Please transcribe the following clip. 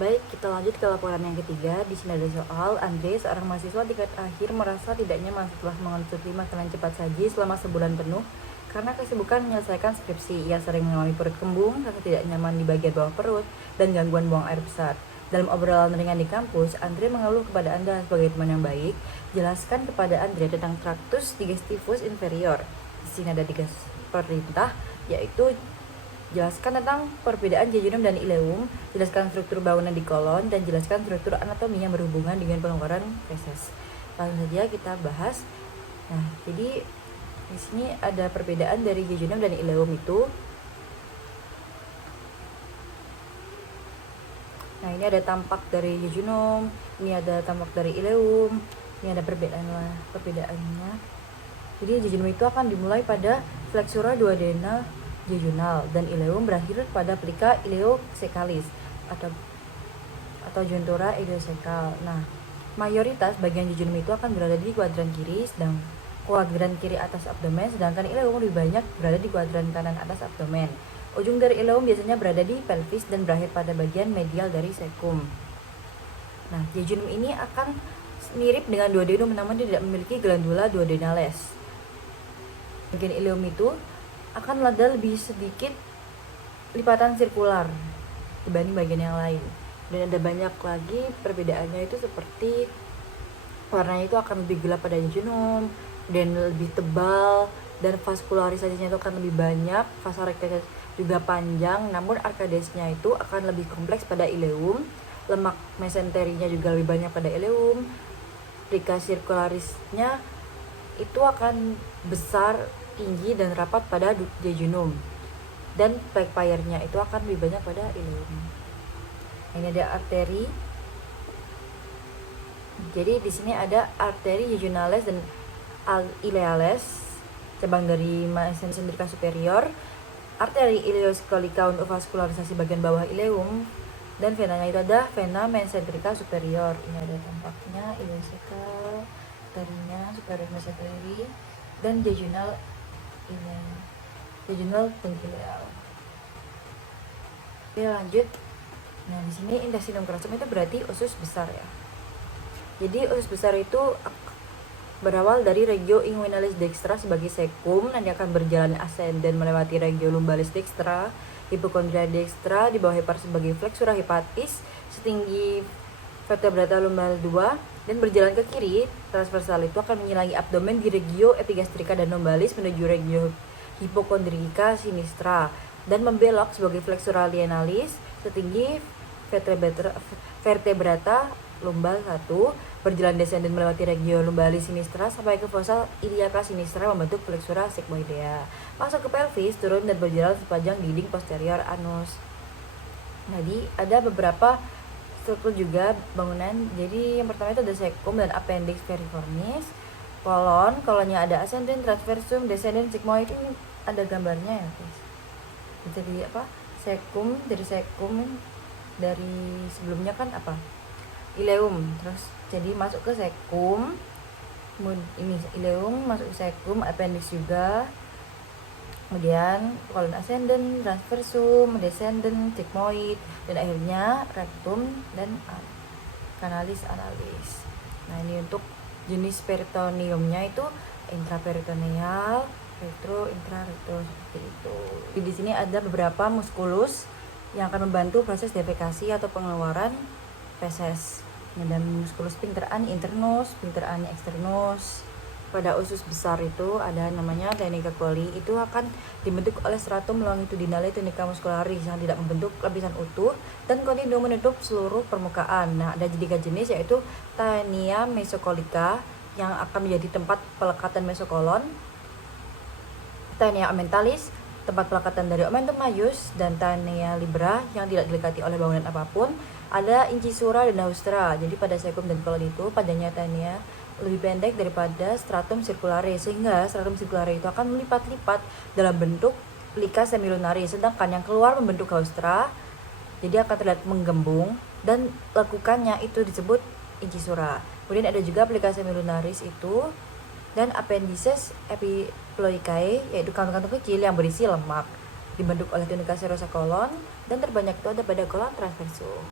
Baik, kita lanjut ke laporan yang ketiga. Di sini ada soal, Andre, seorang mahasiswa tingkat akhir, merasa tidak nyaman setelah mengonsumsi makanan cepat saji selama sebulan penuh karena kesibukan menyelesaikan skripsi. Ia sering mengalami perut kembung, rasa tidak nyaman di bagian bawah perut, dan gangguan buang air besar. Dalam obrolan ringan di kampus, Andre mengeluh kepada Anda sebagai teman yang baik. Jelaskan kepada Andre tentang traktus digestivus inferior. Di sini ada 3 perintah, yaitu jelaskan tentang perbedaan jejunum dan ileum, jelaskan struktur bangunan di kolon, dan jelaskan struktur anatomi yang berhubungan dengan pengeluaran feses. Langsung saja kita bahas. Nah, jadi di sini ada perbedaan dari jejunum dan ileum itu. Nah, ini ada tampak dari jejunum, ini ada tampak dari ileum, ini ada perbedaannya. Jadi jejunum itu akan dimulai pada flexura duodenal jejunal dan ileum berakhir pada plica ileocecalis atau juntura ileocecal. Nah, mayoritas bagian jejunum itu akan berada di kuadran kiri, sedang kuadran kiri atas abdomen, sedangkan ileum lebih banyak berada di kuadran kanan atas abdomen. Ujung dari ileum biasanya berada di pelvis dan berakhir pada bagian medial dari cecum. Nah, jejunum ini akan mirip dengan duodenum namun tidak memiliki glandula duodenales. Bagian ileum itu akan ada lebih sedikit lipatan sirkular dibanding bagian yang lain, dan ada banyak lagi perbedaannya, itu seperti warnanya itu akan lebih gelap pada jejunum dan lebih tebal, dan vaskularisasinya itu akan lebih banyak, vasa recta juga panjang, namun arkadesnya itu akan lebih kompleks pada ileum, lemak mesenterinya juga lebih banyak pada ileum, plica circularisnya itu akan besar, tinggi, dan rapat pada jejunum, dan plaque-nya itu akan lebih banyak pada ileum. Ini ada arteri. Jadi di sini ada arteri jejunales dan ileales, cabang dari mesenterica superior, arteri ileoscolica untuk vaskularisasi bagian bawah ileum, dan venanya itu ada vena mesenterica superior. Ini ada tampaknya ileocecal, arterinya superior mesenteri, dan jejunal punctual. Oke, lanjut. Nah, di sini intestinum crursum itu berarti usus besar ya. Jadi usus besar itu berawal dari regio inguinalis dextra sebagai cecum, nanti akan berjalan ascendent melewati regio lumbalis dextra, hipokondria dextra di bawah hepar sebagai flexura hepatis setinggi vertebrata lumbal 2, dan berjalan ke kiri transversal itu akan menyelangi abdomen di regio epigastrika dan lumbalis menuju regio hipokondrika sinistra, dan membelok sebagai flexura lienalis setinggi vertebrata lumbal 1, berjalan descendant melewati regio lumbalis sinistra sampai ke fossa iliaca sinistra membentuk flexura sigmoidea, masuk ke pelvis, turun dan berjalan sepanjang dinding posterior anus. Jadi ada beberapa struktur juga bangunan. Jadi yang pertama itu ada cecum dan appendix veriformis, kolonnya ada ascendent, transversum, descendant, sigmoid. Ini ada gambarnya ya guys. Jadi cecum, dari sebelumnya kan ileum, terus jadi masuk ke cecum, ini ileum masuk ke cecum, appendix juga, kemudian kolon ascendent, transversum, descendant, sigmoid, dan akhirnya rectum dan canalis analis. Nah, ini untuk jenis peritoneumnya itu intraperitoneal, intrarectal seperti itu. Di sini ada beberapa muskulus yang akan membantu proses defekasi atau pengeluaran feses. Ada musculus sphincter ani internus, sphincter ani externus. Pada usus besar itu ada namanya tunica coli, itu akan dibentuk oleh stratum longitudinale tunica muscularis yang tidak membentuk lapisan utuh dan kontinu menutup seluruh permukaan. Nah, ada 3 jenis, yaitu tinea mesocolica yang akan menjadi tempat pelekatan mesokolon, tinea ommentalis tempat pelekatan dari omentum majus, dan tinea libera yang tidak dilekati oleh bangunan apapun. Ada incisura dan haustra. Jadi pada cecum dan kolon itu padanya tinea lebih pendek daripada stratum circularis, sehingga stratum circularis itu akan melipat-lipat dalam bentuk plica semilunaris, sedangkan yang keluar membentuk haustra, jadi akan terlihat menggembung, dan lekukannya itu disebut incisura. Kemudian ada juga plica semilunaris itu, dan appendices epiploicae, yaitu kantung-kantung kecil yang berisi lemak, dibentuk oleh tunica serosa kolon, dan terbanyak itu ada pada kolon transversum.